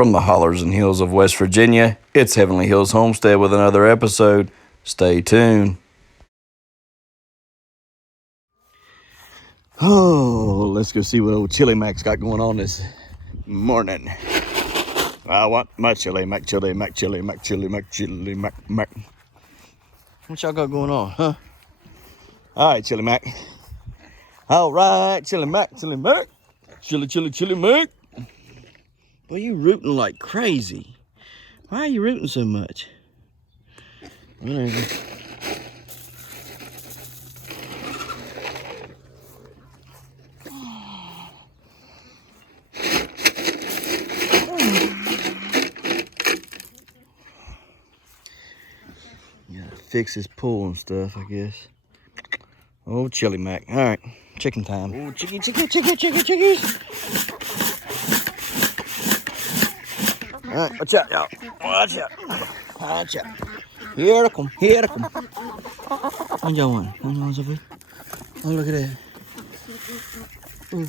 From the hollers and hills of West Virginia, it's Heavenly Hills Homestead with another episode. Stay tuned. Oh, let's go see what old Chili Mac's got going on this morning. I want my chili, Mac chili, Mac chili, Mac chili, Mac chili, Mac. What y'all got going on, huh? All right, Chili Mac. All right, Chili Mac, Chili Mac. Chili Mac. Boy, you rooting like crazy. Why are you rooting so much? Whatever. Gotta fix his pool and stuff, I guess. Oh, Chili Mac. All right, chicken time. Oh, chickies. All right, watch out, y'all. Watch out. Here they come. What y'all want? Over? Oh, look at that. Ooh.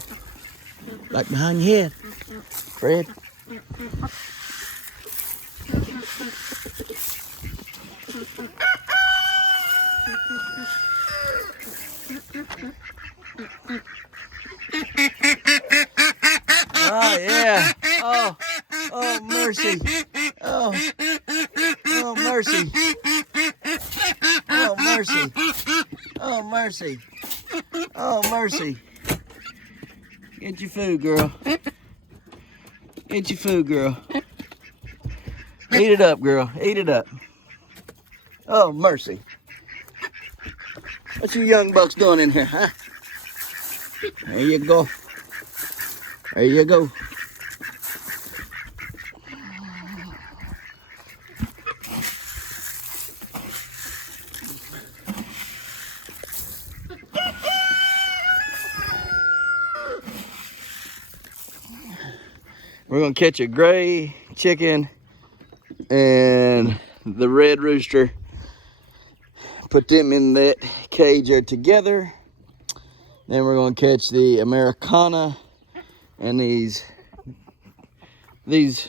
Like behind your head, Fred. Oh, yeah. Oh, mercy. Oh, mercy. Oh, mercy. Oh, mercy. Oh, mercy. Get your food, girl. Get your food, girl. Eat it up, girl. Eat it up. Oh, mercy. What you young bucks doing in here, huh? There you go. There you go. We're gonna catch a gray chicken and the red rooster. Put them in that cage there together. Then we're gonna catch the Americana and these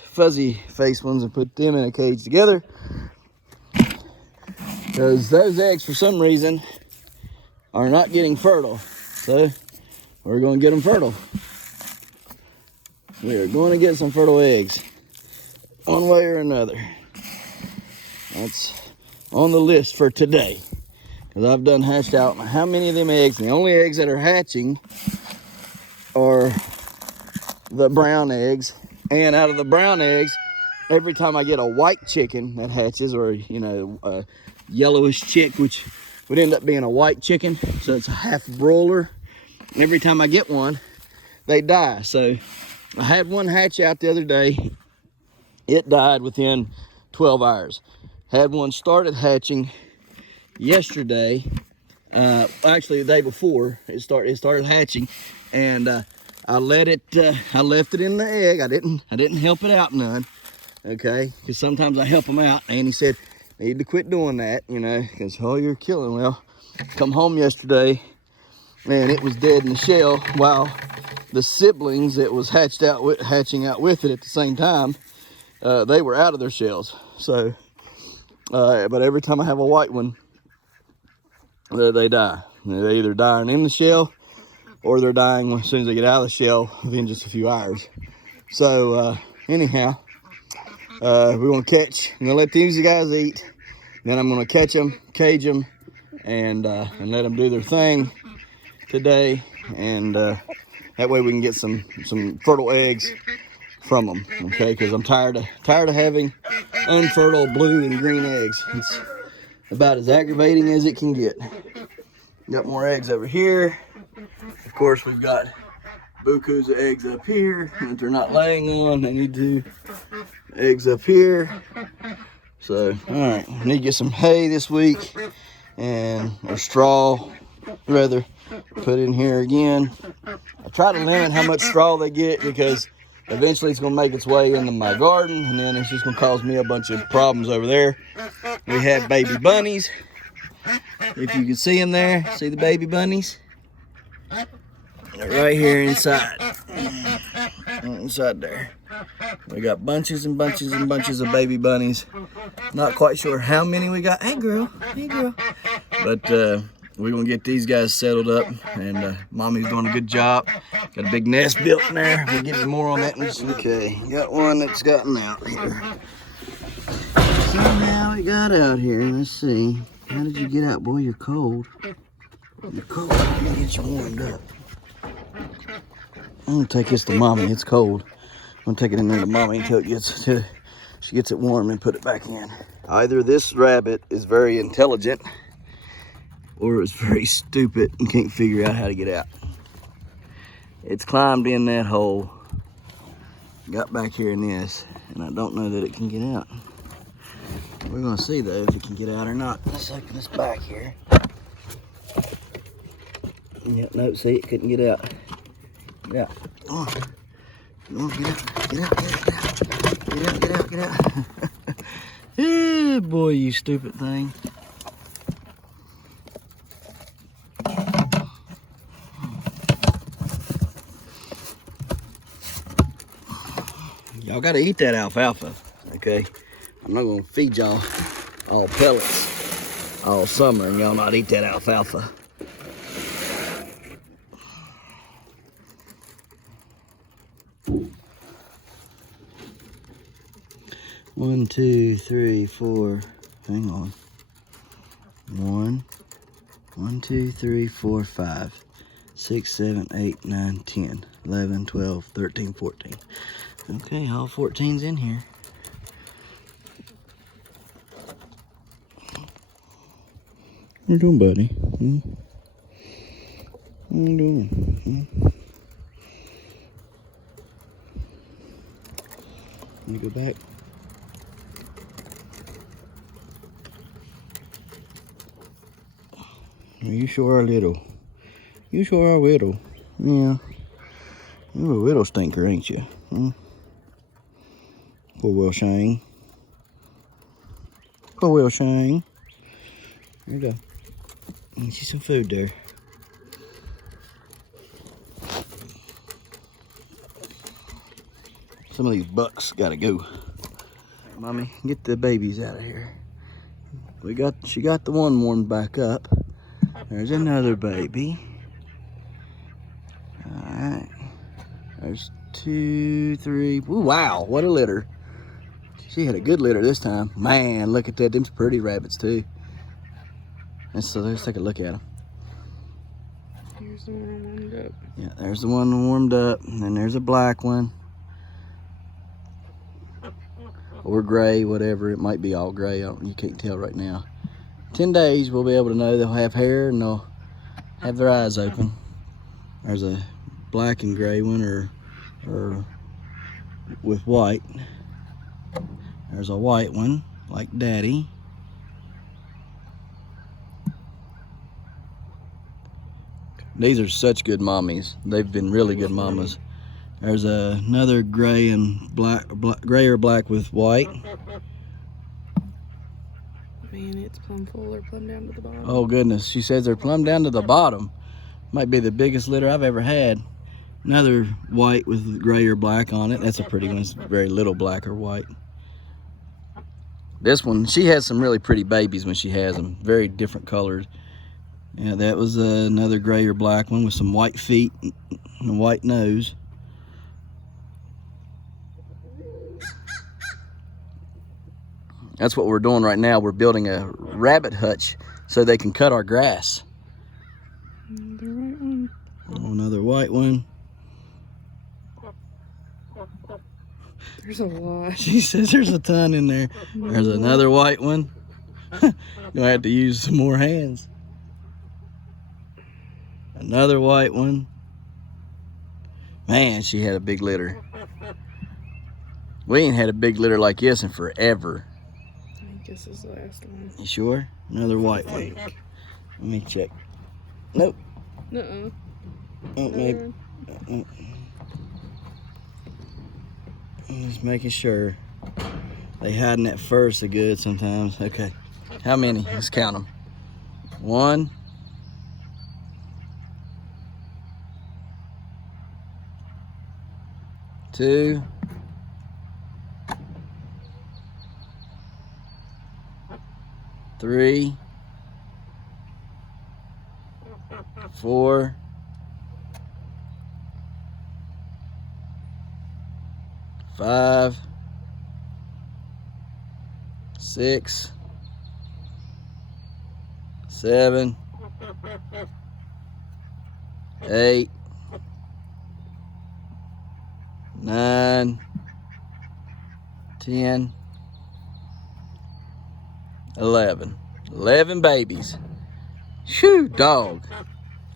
fuzzy face ones and put them in a cage together. Because those eggs, for some reason, are not getting fertile. So we're gonna get them fertile. We are going to get some fertile eggs, one way or another. That's on the list for today, because I've done hatched out how many of them eggs, and the only eggs that are hatching are the brown eggs. And out of the brown eggs, every time I get a white chicken that hatches, or a yellowish chick, which would end up being a white chicken, so it's a half broiler, every time I get one, they die. So I had one hatch out the other day. It died within 12 hours. Had one started hatching yesterday. Actually, the day before it started hatching, and I left it in the egg. I didn't help it out none. Okay, because sometimes I help them out. And he said, "Need to quit doing that, because you're killing." Well, come home yesterday, and it was dead in the shell. While the siblings that was hatching out with it at the same time, they were out of their shells. So, but every time I have a white one, they die. They're either dying in the shell, or they're dying as soon as they get out of the shell within just a few hours. So anyhow, we're gonna I'm gonna let these guys eat. Then I'm gonna catch them, cage them, and let them do their thing today. And that way we can get some fertile eggs from them, okay? Because I'm tired of having unfertile blue and green eggs. It's about as aggravating as it can get. Got more eggs over here. Of course, we've got bukus of eggs up here that they're not laying on. They need to eggs up here. So, all right, I need to get some hay this week, or straw, rather, put in here again. I try to limit how much straw they get, because eventually it's going to make its way into my garden, and then it's just going to cause me a bunch of problems over there. We have baby bunnies. If you can see them there, see the baby bunnies? They're right here inside. inside there. We got bunches and bunches and bunches of baby bunnies. Not quite sure how many we got. Hey girl, hey girl. But we're gonna get these guys settled up, and Mommy's doing a good job. Got a big nest built in there. We'll get some more on that. Okay, got one that's gotten out here. Somehow it got out here. Let's see. How did you get out? Boy, you're cold. You're cold. Let me get you warmed up. I'm gonna take this to Mommy. It's cold. I'm gonna take it in there to Mommy until she gets it warm and put it back in. Either this rabbit is very intelligent or it's very stupid and can't figure out how to get out. It's climbed in that hole, got back here in this, and I don't know that it can get out. We're gonna see though if it can get out or not. Let's open this back here. Yep, nope, see, it couldn't get out. Get out. Come on. Come on, get out, get out, get out, get out, get out, get out. Yeah, boy, you stupid thing. Y'all gotta eat that alfalfa, okay? I'm not gonna feed y'all all pellets all summer and y'all not eat that alfalfa. One, two, three, four, hang on. 1, 2, 3, 4, 5, 6, 7, 8, 9, 10, 11, 12, 13, 14. Okay, all 14's in here. What you doing, buddy? What you doing? Let me go back. You sure are little. You sure are little. Yeah. You're a little stinker, ain't you? Poor Will Shane. Poor Will Shane. Here you go. Get you some food there. Some of these bucks gotta go. Mommy, get the babies out of here. She got the one warmed back up. There's another baby. All right. There's 2, 3. Ooh, wow, what a litter. She had a good litter this time. Man, look at that. Them's pretty rabbits too. Let's take a look at them. Here's the one warmed up. Yeah, there's the one warmed up. And then there's a black one. Or gray, whatever. It might be all gray. You can't tell right now. 10 days, we'll be able to know they'll have hair and they'll have their eyes open. There's a black and gray one or with white. There's a white one, like Daddy. These are such good mommies. They've been really good mamas. There's another gray and gray or black with white. Man, it's plumb full or plumb down to the bottom. Oh goodness, she says they're plumb down to the bottom. Might be the biggest litter I've ever had. Another white with gray or black on it. That's a pretty one. It's very little black or white. This one, she has some really pretty babies when she has them. Very different colors. Yeah, that was another gray or black one with some white feet and a white nose. That's what we're doing right now. We're building a rabbit hutch so they can cut our grass. Another white one. Oh, another white one. There's a lot. She says there's a ton in there. There's another white one. Gonna have to use some more hands. Another white one. Man, she had a big litter. We ain't had a big litter like this in forever. I think this is the last one. You sure? Another white one. Let me check. Nope. Uh-uh. Oh, maybe. I'm just making sure. They hiding that fur so good sometimes. Okay. How many? Let's count them. 1. 2, 3, 4, 5, 6, 7, 8, 9, 10, 11. 11 babies. Shoo, dog.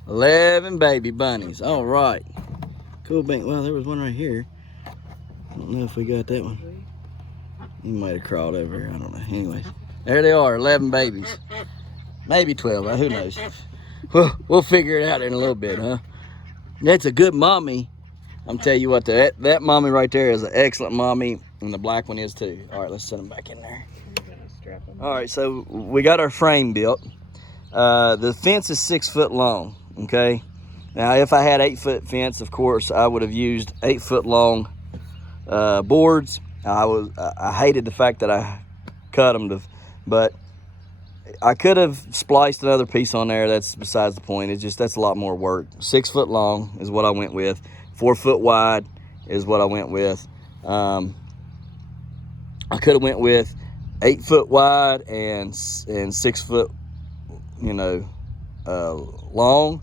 11 baby bunnies. All right. Cool bean. Well, there was one right here. I don't know if we got that one. He might have crawled over here. I don't know. Anyways, there they are, 11 babies. Maybe 12. Who knows? We'll figure it out in a little bit, huh? That's a good mommy. I'm telling you what, that mommy right there is an excellent mommy, and the black one is too. All right, let's set them back in there. All right, so we got our frame built. The fence is 6 foot long, okay? Now, if I had 8-foot fence, of course, I would have used 8-foot long boards. I hated the fact that I cut them, but I could have spliced another piece on there. That's besides the point. It's just, that's a lot more work. 6 foot long is what I went with. 4 foot wide is what I went with. I could have went with 8 foot wide and 6 foot, you know, long.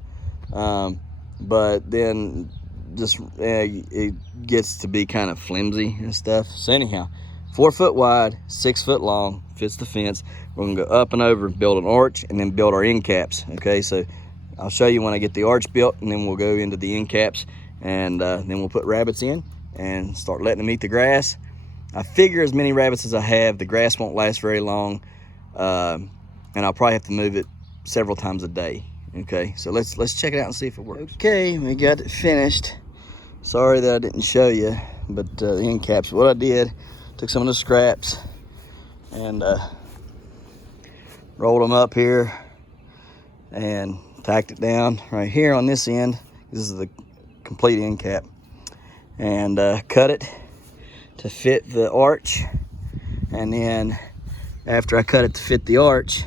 But then just it gets to be kind of flimsy and stuff. So anyhow, 4 foot wide, 6 foot long, fits the fence. We're gonna go up and over, build an arch, and then build our end caps. Okay, so I'll show you when I get the arch built, and then we'll go into the end caps, and then we'll put rabbits in and start letting them eat the grass. I figure as many rabbits as I have, the grass won't last very long, and I'll probably have to move it several times a day. Okay, so let's check it out and see if it works. Okay, we got it finished. Sorry that I didn't show you, but the end caps, what I did, took some of the scraps and rolled them up here and tacked it down right here on this end. This is the complete end cap, and cut it to fit the arch. And then after I cut it to fit the arch,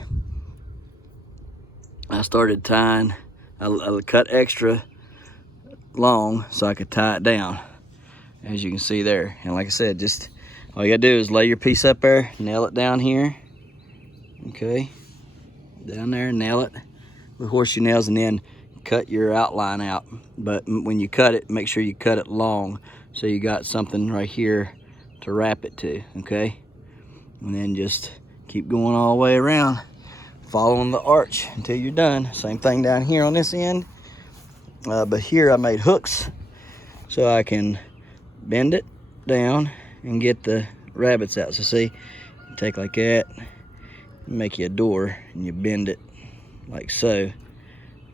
I started tying. I cut extra long so I could tie it down, as you can see there. And like I said, just all you gotta do is lay your piece up there, nail it down here. Okay, down there, nail it with horseshoe nails, and then cut your outline out. But when you cut it, make sure you cut it long so you got something right here to wrap it to. Okay, and then just keep going all the way around, following the arch until you're done. Same thing down here on this end, but here I made hooks so I can bend it down and get the rabbits out. So see, you take like that, make you a door, and you bend it like so,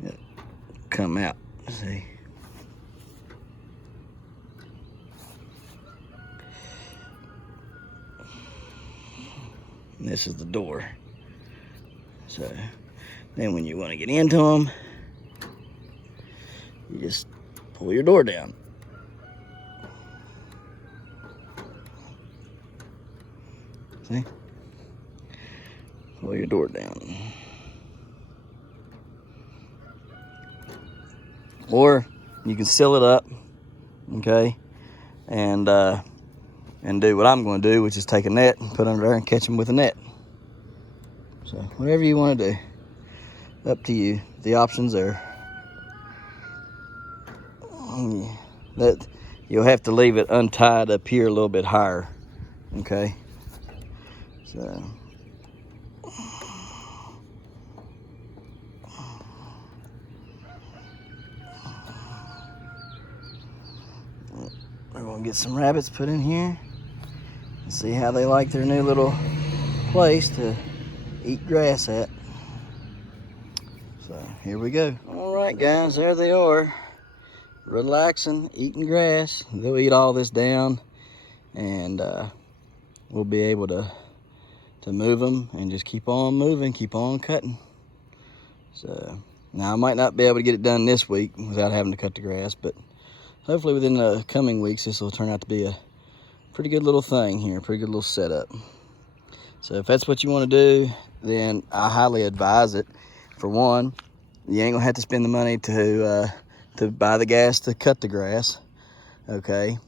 it'll come out. See, and this is the door. So then when you want to get into them, you just pull your door down. See? Pull your door down. Or you can seal it up, okay? And do what I'm going to do, which is take a net and put under there and catch them with a net. So whatever you want to do, up to you. The options are that you'll have to leave it untied up here a little bit higher. Okay, so we're gonna get some rabbits put in here and see how they like their new little place to eat grass at. So here we go. All right, guys, there they are, relaxing, eating grass. They'll eat all this down, and we'll be able to move them and just keep on moving, keep on cutting. So now I might not be able to get it done this week without having to cut the grass, but hopefully within the coming weeks, this will turn out to be a pretty good little thing here, pretty good little setup. So if that's what you want to do, then I highly advise it. For one, you ain't gonna have to spend the money to buy the gas to cut the grass, okay?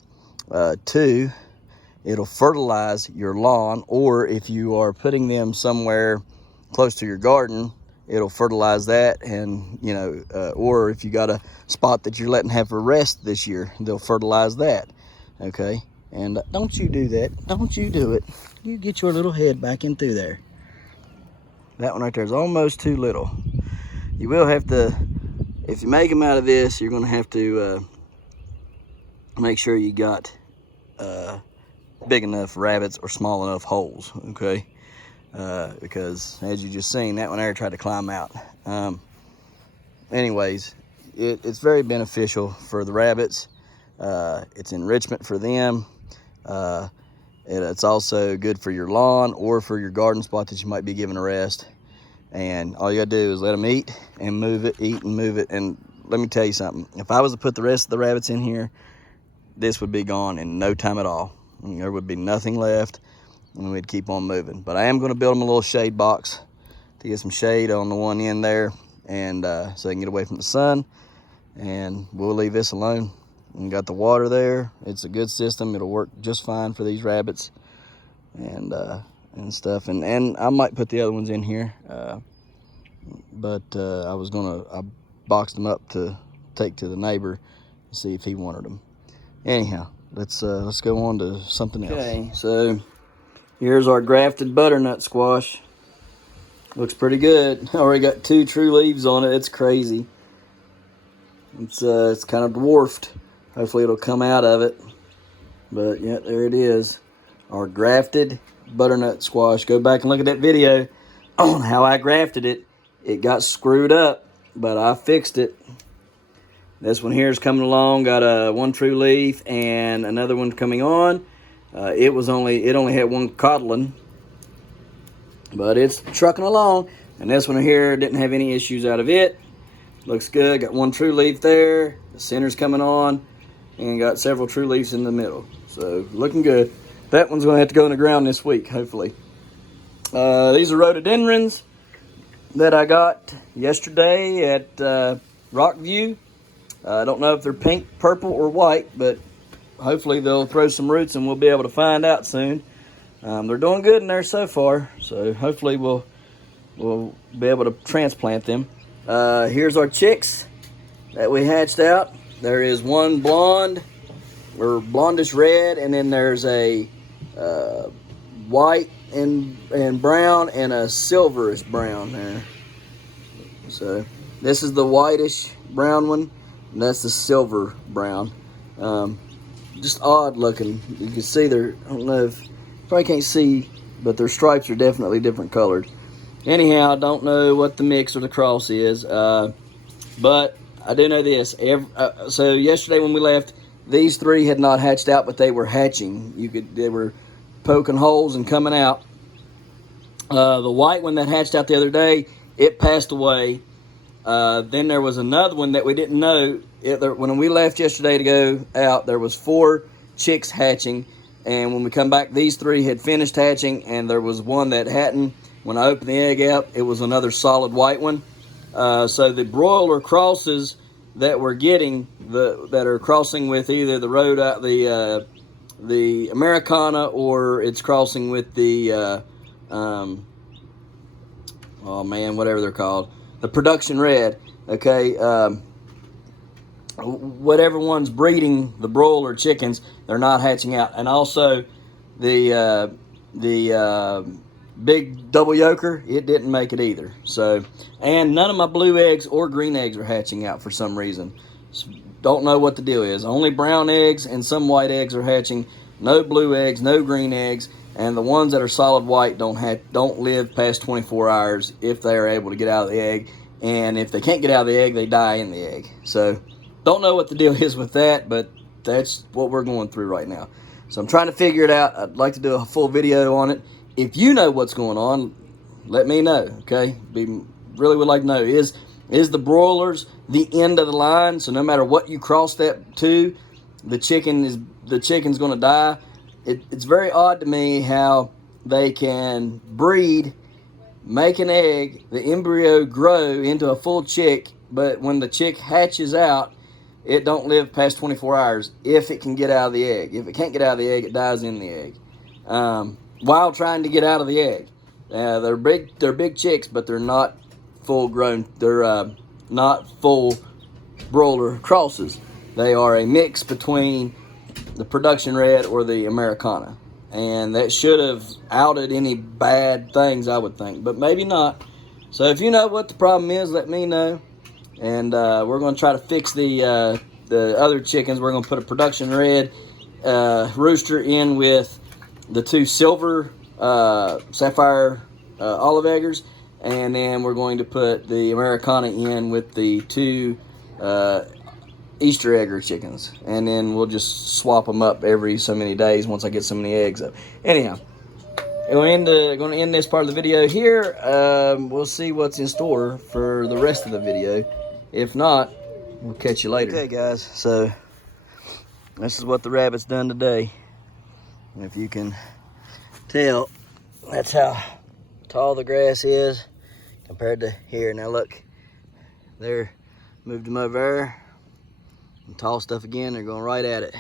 Two, it'll fertilize your lawn, or if you are putting them somewhere close to your garden, it'll fertilize that. And you know, or if you got a spot that you're letting have a rest this year, they'll fertilize that, okay? And don't you do that. Don't you do it. You get your little head back in through there. That one right there is almost too little. You will have to, if you make them out of this, you're going to have to make sure you got big enough rabbits or small enough holes, okay? Because as you just seen, that one there tried to climb out. Anyways, it's very beneficial for the rabbits. It's enrichment for them. It's also good for your lawn or for your garden spot that you might be giving a rest. And all you gotta do is let them eat and move it, eat and move it. And let me tell you something, if I was to put the rest of the rabbits in here, this would be gone in no time at all. And there would be nothing left, and we'd keep on moving. But I am gonna build them a little shade box to get some shade on the one end there, and so they can get away from the sun. And we'll leave this alone. And got the water there. It's a good system. It'll work just fine for these rabbits and stuff. And I might put the other ones in here, but I boxed them up to take to the neighbor and see if he wanted them. Anyhow, let's go on to something else. Okay, so here's our grafted butternut squash. Looks pretty good. Already got 2 true leaves on it. It's crazy. It's kind of dwarfed. Hopefully it'll come out of it. But yeah, there it is. Our grafted butternut squash. Go back and look at that video on how I grafted it. It got screwed up, but I fixed it. This one here is coming along. Got a 1 true leaf and another one coming on. It only had 1 codlin, but it's trucking along. And this one here didn't have any issues out of it. Looks good. Got 1 true leaf there. The center's coming on. And got several true leaves in the middle. So, looking good. That one's going to have to go in the ground this week, hopefully. These are rhododendrons that I got yesterday at Rockview. I don't know if they're pink, purple, or white, but hopefully they'll throw some roots and we'll be able to find out soon. They're doing good in there so far, so hopefully we'll be able to transplant them. Here's our chicks that we hatched out. There is 1 blonde or blondish red, and then there's a white and brown and a silverish brown there. So this is the whitish brown one, and that's the silver brown. Just odd looking. You can see I don't know if, probably can't see, but their stripes are definitely different colored. Anyhow, I don't know what the mix or the cross is, but I do know this. So yesterday when we left, these 3 had not hatched out, but they were hatching. They were poking holes and coming out. The white one that hatched out the other day, it passed away. Then there was another one that we didn't know. When we left yesterday to go out, there was 4 chicks hatching, and when we come back, these 3 had finished hatching, and there was one that hadn't. When I opened the egg out, it was another solid white one. So the broiler crosses that we're getting, that are crossing with either the the Americana, or it's crossing with the whatever they're called, the production red. Okay, whatever one's breeding the broiler chickens, they're not hatching out. And also the big double yoker, it didn't make it either. So, and none of my blue eggs or green eggs are hatching out for some reason. Don't know what the deal is. Only brown eggs and some white eggs are hatching. No blue eggs, no green eggs, and the ones that are solid white don't live past 24 hours if they are able to get out of the egg. And if they can't get out of the egg, they die in the egg. So, don't know what the deal is with that, but that's what we're going through right now. So I'm trying to figure it out. I'd like to do a full video on it. If you know what's going on, let me know, okay? Really would like to know. Is is the broilers the end of the line. So no matter what you cross that to, the chicken's going to die. It's very odd to me how they can breed, make an egg, the embryo grow into a full chick, but when the chick hatches out, it don't live past 24 hours if it can get out of the egg. If it can't get out of the egg, it dies in the egg. While trying to get out of the egg. They're big chicks, but they're not full grown. They're not full broiler crosses. They are a mix between the production red or the Americana. And that should have outed any bad things, I would think, but maybe not. So if you know what the problem is, let me know. And we're going to try to fix the other chickens. We're going to put a production red rooster in with the 2 silver sapphire olive eggers, and then we're going to put the Americana in with the 2 Easter egger chickens, and then we'll just swap them up every so many days once I get so many eggs up. Anyhow, going to end this part of the video here. We'll see what's in store for the rest of the video. If not, we'll catch you later. Okay, guys, so this is what the rabbit's done today. And if you can tell, that's how tall the grass is compared to here. Now look, there, moved them over there. And tall stuff again, they're going right at it.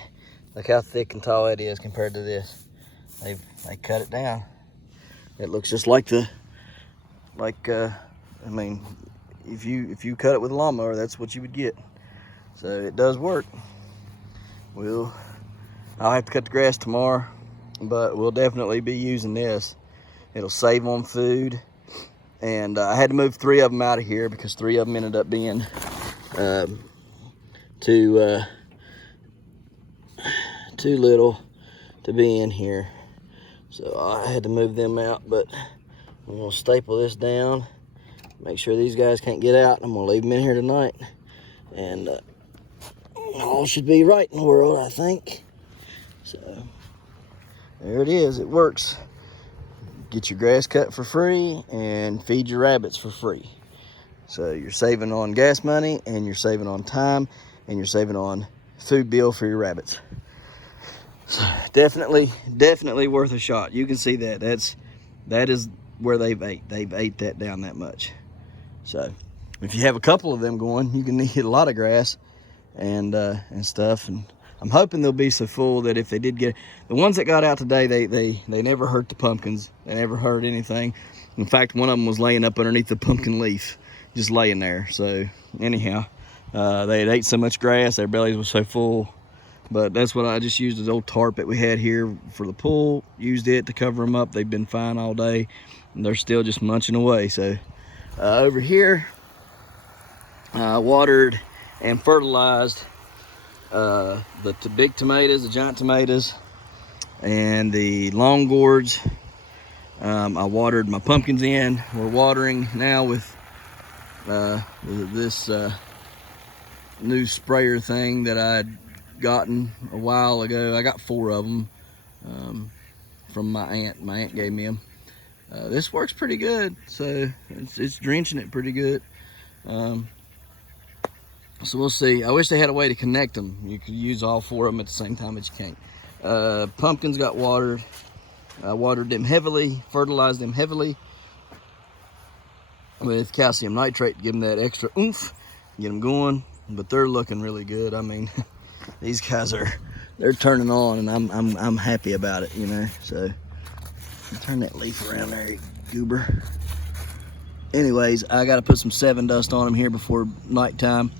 Look how thick and tall it is compared to this. They cut it down. It looks just like I mean, if you cut it with a lawnmower, that's what you would get. So it does work. I'll have to cut the grass tomorrow, but we'll definitely be using this. It'll save on food. And I had to move 3 of them out of here because 3 of them ended up being too little to be in here, so I had to move them out. But I'm gonna staple this down, make sure these guys can't get out. I'm gonna leave them in here tonight, and all should be right in the world, I think. So there it is. It works. Get your grass cut for free and feed your rabbits for free. So you're saving on gas money, and you're saving on time, and you're saving on food bill for your rabbits. So definitely worth a shot. You can see that. That is where they've ate that down that much. So if you have a couple of them going, you can eat a lot of grass and stuff. And I'm hoping they'll be so full that if they did get the ones that got out today, they never hurt the pumpkins. They never hurt anything. In fact, one of them was laying up underneath the pumpkin leaf, just laying there. So anyhow, they had ate so much grass, their bellies were so full. But that's what I just used, this old tarp that we had here for the pool. Used it to cover them up. They've been fine all day, and they're still just munching away. So over here, watered and fertilized the big tomatoes, the giant tomatoes, and the long gourds. I watered my pumpkins in. We're watering now with this new sprayer thing that I'd gotten a while ago. I got 4 of them from my aunt. My aunt gave me them. This works pretty good, so it's drenching it pretty good. So we'll see. I wish they had a way to connect them. You could use all 4 of them at the same time, but you can't. Pumpkins got watered. I watered them heavily, fertilized them heavily with calcium nitrate to give them that extra oomph, get them going. But they're looking really good. I mean, these guys they're turning on, and I'm happy about it, you know. So turn that leaf around there, you goober. Anyways, I got to put some 7 dust on them here before nighttime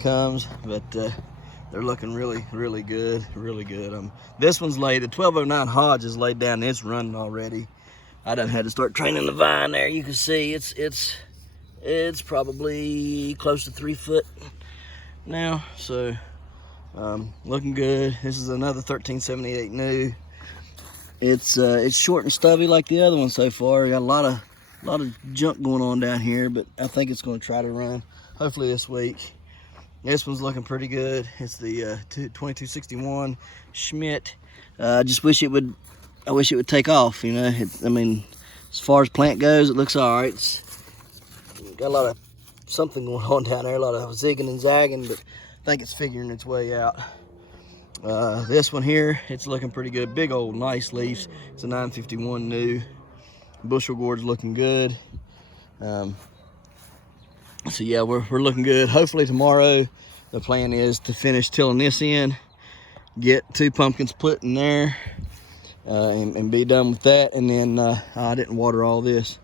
comes, but they're looking really good, really good. This one's laid. The 1209 Hodge is laid down. It's running already. I done had to start training the vine there. You can see it's probably close to 3 foot now, so looking good. This is another 1378 new. It's short and stubby like the other one so far. Got a lot of junk going on down here, but I think it's going to try to run hopefully this week. This one's looking pretty good. It's the 2261 Schmidt. I just wish it would. I wish it would take off. You know, I mean, as far as plant goes, it looks all right. It's got a lot of something going on down there, a lot of zigging and zagging, but I think it's figuring its way out. This one here, it's looking pretty good. Big old nice leaves. It's a 951 new. Bushel gourd's looking good. So yeah, we're looking good. Hopefully tomorrow, the plan is to finish tilling this in, get 2 pumpkins put in there, and be done with that. And then I didn't water all this.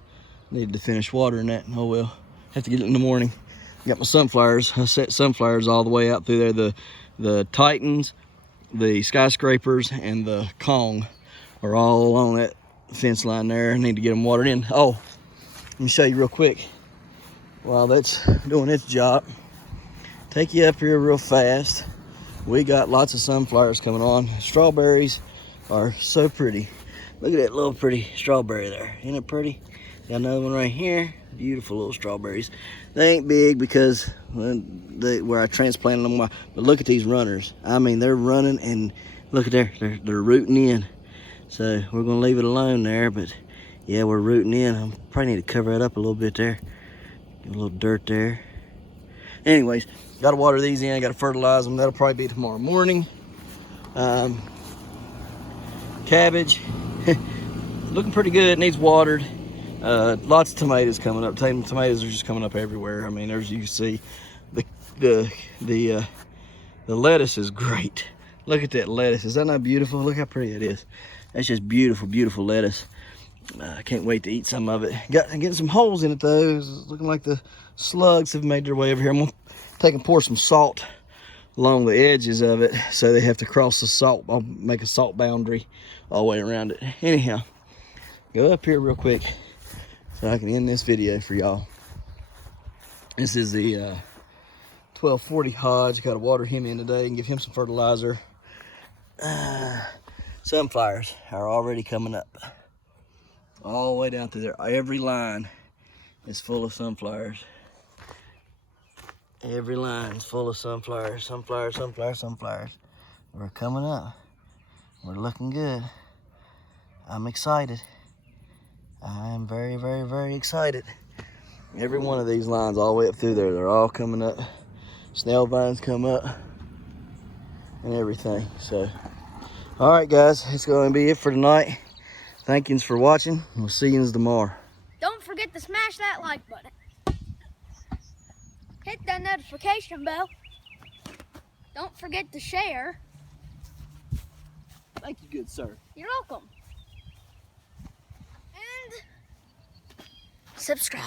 Needed to finish watering that. Oh well, have to get it in the morning. Got my sunflowers. I set sunflowers all the way out through there. The Titans, the skyscrapers, and the Kong are all on that fence line there. I need to get them watered in. Oh, let me show you real quick. While that's doing its job, take you up here real fast. We got lots of sunflowers coming on. Strawberries are so pretty. Look at that little pretty strawberry there. Isn't it pretty? Got another one right here. Beautiful little strawberries. They ain't big because where I transplanted them. But look at these runners. I mean, they're running, and look at there. They're rooting in. So we're gonna leave it alone there. But yeah, we're rooting in. I probably need to cover it up a little bit there. Get a little dirt there. Anyways, gotta water these in. Gotta fertilize them. That'll probably be tomorrow morning. Cabbage, looking pretty good. Needs watered. Lots of tomatoes coming up. Tomatoes are just coming up everywhere. I mean, as you can see, the lettuce is great. Look at that lettuce. Is that not beautiful? Look how pretty it is. That's just beautiful, beautiful lettuce. I can't wait to eat some of it. Getting some holes in it though. It's looking like the slugs have made their way over here. I'm gonna take and pour some salt along the edges of it so they have to cross the salt. I'll make a salt boundary all the way around it. Anyhow, go up here real quick so I can end this video for y'all. This is the 1240 Hodge. Got to water him in today and give him some fertilizer. Sunflowers are already coming up. All the way down through there. Every line is full of sunflowers. Every line is full of sunflowers. Sunflowers, sunflowers, sunflowers. We're coming up. We're looking good. I'm excited. I am very, very, very excited. Every one of these lines all the way up through there, they're all coming up. Snail vines come up and everything. So, all right, guys, it's going to be it for tonight. Thank yous for watching. We'll see yous tomorrow. Don't forget to smash that like button. Hit that notification bell. Don't forget to share. Thank you, good sir. You're welcome. And subscribe.